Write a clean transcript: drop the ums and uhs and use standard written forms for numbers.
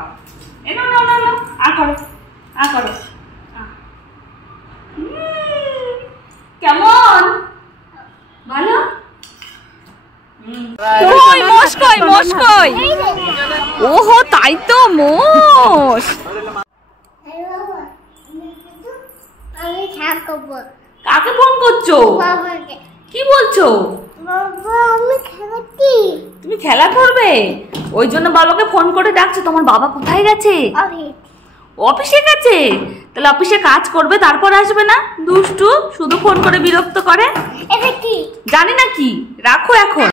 খাও। এ নাও নাও নাও নাও, করো করো। কেমন ভালো? কই মোষ কই, মোষ কই? ওহো তাই তো মোষ। কাকে ফোন করছো? কি বলছো? তুমি খেলা করবে? ওই জন্য বাবাকে ফোন করে ডাকছো। তোমার বাবা কোথায় গেছে? অফিসে গেছে। তাহলে অফিসে কাজ করবে তারপর আসবে না? দুষ্টু, শুধু ফোন করে বিরক্ত করে। জানি না কি, রাখো এখন।